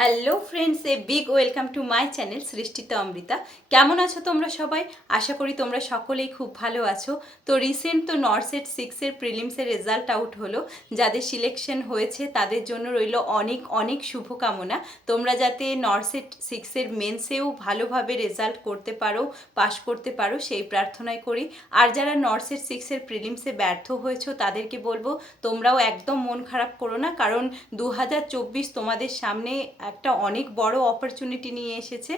Hello friends, a big welcome to my channel সৃষ্টিতে অমৃতা। কেমন আছো তোমরা সবাই? আশা করি তোমরা সকলেই খুব ভালো আছো। তো রিসেন্ট তো নর্সেট 6-এর প্রিলিমসের রেজাল্ট আউট হলো। যাদের সিলেকশন হয়েছে তাদের জন্য রইল অনেক অনেক শুভকামনা। তোমরা যাতে নর্সেট 6-এর মেন্সেও ভালোভাবে রেজাল্ট করতে পারো, পাশ করতে পারো সেই প্রার্থনাই করি। আর যারা নর্সেট 6-এর প্রিলিমসে ব্যর্থ হয়েছো তাদেরকে বলবো তোমরাও একদম মন খারাপ করো না, কারণ 2024 তোমাদের সামনে একটা অনেক বড় অপরচুনিটি নিয়ে এসেছে।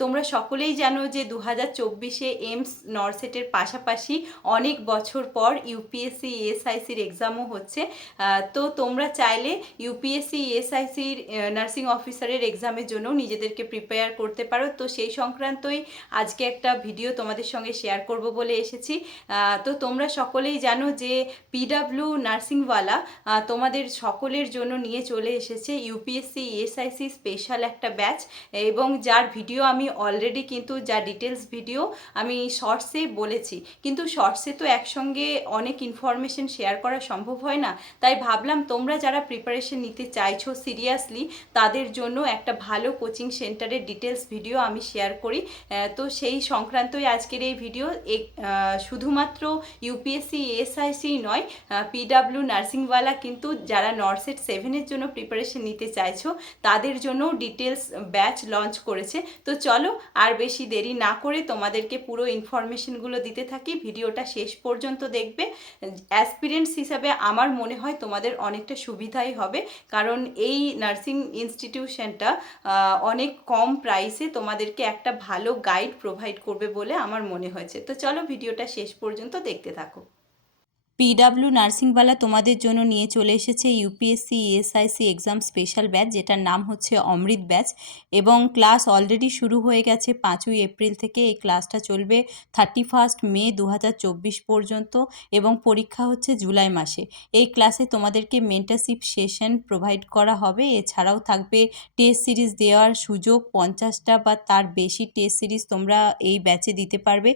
তোমরা সকলেই জানো যে 2024-এ এইমস নরসেটের পাশাপাশি অনেক বছর পর ইউপিএসসি এএসআইসির এক্সামও হচ্ছে। তো তোমরা চাইলে ইউপিএসসি এএসআইসির নার্সিং অফিসারের এক্সামের জন্য নিজেদেরকে প্রিপেয়ার করতে পারো। তো সেই সংক্রান্তই আজকে একটা ভিডিও তোমাদের সঙ্গে শেয়ার করব বলে এসেছি। তো তোমরা সকলেই জানো যে পিডাব্লিউ নার্সিংওয়ালা তোমাদের সকলের জন্য নিয়ে চলে এসেছে ইউপিএসসি এএসআইসি স্পেশাল একটা ব্যাচ, এবং যার ভিডিও আমি অলরেডি কিন্তু যা ডিটেলস ভিডিও আমি শর্টসে বলেছি, কিন্তু শর্টসে তো একসঙ্গে অনেক ইনফরমেশন শেয়ার করা সম্ভব হয় না। তাই ভাবলাম তোমরা যারা প্রিপারেশন নিতে চাইছো সিরিয়াসলি তাদের জন্য একটা ভালো কোচিং সেন্টারের ডিটেলস ভিডিও আমি শেয়ার করি। তো সেই সংক্রান্তই আজকের এই ভিডিও। শুধুমাত্র ইউপিএসসি এএসআইসি নয়, পিডাব্লিউ নার্সিংওয়ালা কিন্তু যারা নর্সেট 7-এর জন্য প্রিপারেশন নিতে চাইছো তাদের জন্য ডিটেলস ব্যাচ লঞ্চ করেছে। তো চলো আর বেশি দেরি না করে তোমাদেরকে পুরো ইনফরমেশনগুলো দিতে থাকি। ভিডিওটা শেষ পর্যন্ত দেখবে। অ্যাসপিরেন্টস হিসাবে আমার মনে হয় তোমাদের অনেকটা সুবিধাই হবে, কারণ এই নার্সিং ইনস্টিটিউশনটা অনেক কম প্রাইসে তোমাদেরকে একটা ভালো গাইড প্রোভাইড করবে বলে আমার মনে হয়েছে। তো চলো ভিডিওটা শেষ পর্যন্ত দেখতে থাকো। পিডাব্লিউ নার্সিংওয়ালা তোমাদের জন্য নিয়ে চলে এসেছে ইউপিএসসি এএসআইসি এক্সাম স্পেশাল ব্যাচ, যেটার নাম হচ্ছে অমৃত ব্যাচ, এবং ক্লাস অলরেডি শুরু হয়ে গেছে 5ই এপ্রিল থেকে। এই ক্লাসটা চলবে 31 মে 2024 পর্যন্ত, এবং পরীক্ষা হচ্ছে জুলাই মাসে। এই ক্লাসে তোমাদেরকে মেন্টারশিপ সেশন প্রোভাইড করা হবে। এছাড়াও থাকবে টেস্ট সিরিজ দেওয়ার সুযোগ, 50টা বা তার বেশি টেস্ট সিরিজ তোমরা এই ব্যাচে দিতে পারবে।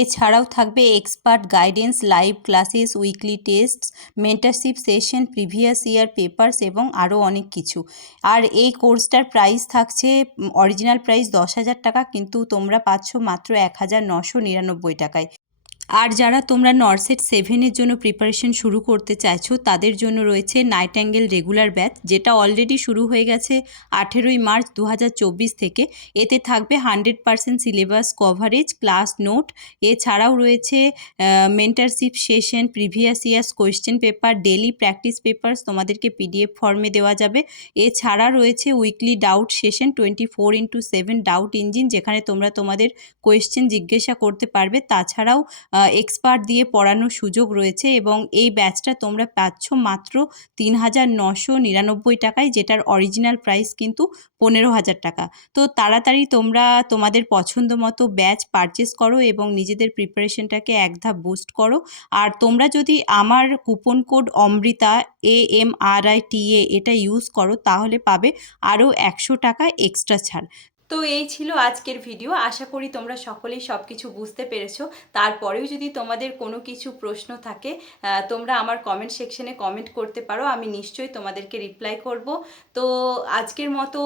এছাড়াও থাকবে expert guidance, live classes, weekly tastes, mentorship session, previous year papers এবং আরও অনেক কিছু। আর এই কোর্সটার প্রাইস থাকছে, অরিজিনাল প্রাইস 10,000 টাকা, কিন্তু তোমরা পাচ্ছ মাত্র 1,999 টাকায়। আর যারা তোমরা নর্সেট 7-এর জন্য প্রিপারেশন শুরু করতে চাইছো তাদের জন্য রয়েছে নাইটাঙ্গেল রেগুলার ব্যাচ, যেটা অলরেডি শুরু হয়ে গেছে 18ই মার্চ 2024 থেকে। এতে থাকবে 100% সিলেবাস কভারেজ, ক্লাস নোট। এছাড়াও রয়েছে mentorship session, previous years question paper, daily practice papers তোমাদেরকে পিডিএফ ফর্মে দেওয়া যাবে। এছাড়া রয়েছে weekly doubt session, 24x7 doubt engine, যেখানে তোমরা তোমাদের কোয়েশ্চেন জিজ্ঞাসা করতে পারবে। তাছাড়াও এক্সপার্ট দিয়ে পড়ানোর সুযোগ রয়েছে, এবং এই ব্যাচটা তোমরা পাচ্ছ মাত্র 3,999 টাকায়, যেটার অরিজিনাল প্রাইস কিন্তু 15,000 টাকা। তো তাড়াতাড়ি তোমরা তোমাদের পছন্দ মতো ব্যাচ পারচেস করো এবং নিজেদের প্রিপারেশনটাকে এক ধাপ বুস্ট করো। আর তোমরা যদি আমার কুপন কোড অমৃতা AMRITA এটা ইউজ করো তাহলে পাবে আরও 100 টাকা এক্সট্রা ছাড়। তো এই ছিল আজকের ভিডিও। আশা করি তোমরা সকলেই সব কিছু বুঝতে পেরেছো। তারপরেও যদি তোমাদের কোনো কিছু প্রশ্ন থাকে তোমরা আমার কমেন্ট সেকশনে কমেন্ট করতে পারো, আমি নিশ্চয়ই তোমাদেরকে রিপ্লাই করব। তো আজকের মতো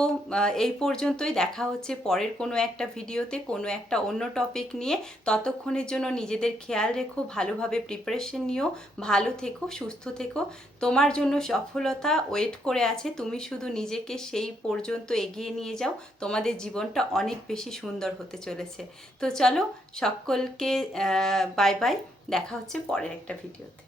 এই পর্যন্তই। দেখা হচ্ছে পরের কোনো একটা ভিডিওতে কোনো একটা অন্য টপিক নিয়ে। ততক্ষণের জন্য নিজেদের খেয়াল রেখো, ভালোভাবে প্রিপারেশন নিও, ভালো থেকো, সুস্থ থেকো। তোমার জন্য সফলতা ওয়েট করে আছে, তুমি শুধু নিজেকে সেই পর্যন্ত এগিয়ে নিয়ে যাও। তোমাদের জীবনটা অনেক বেশি সুন্দর হতে চলেছে। তো চলো সকলকে বাই বাই, দেখা হচ্ছে পরের একটা ভিডিওতে।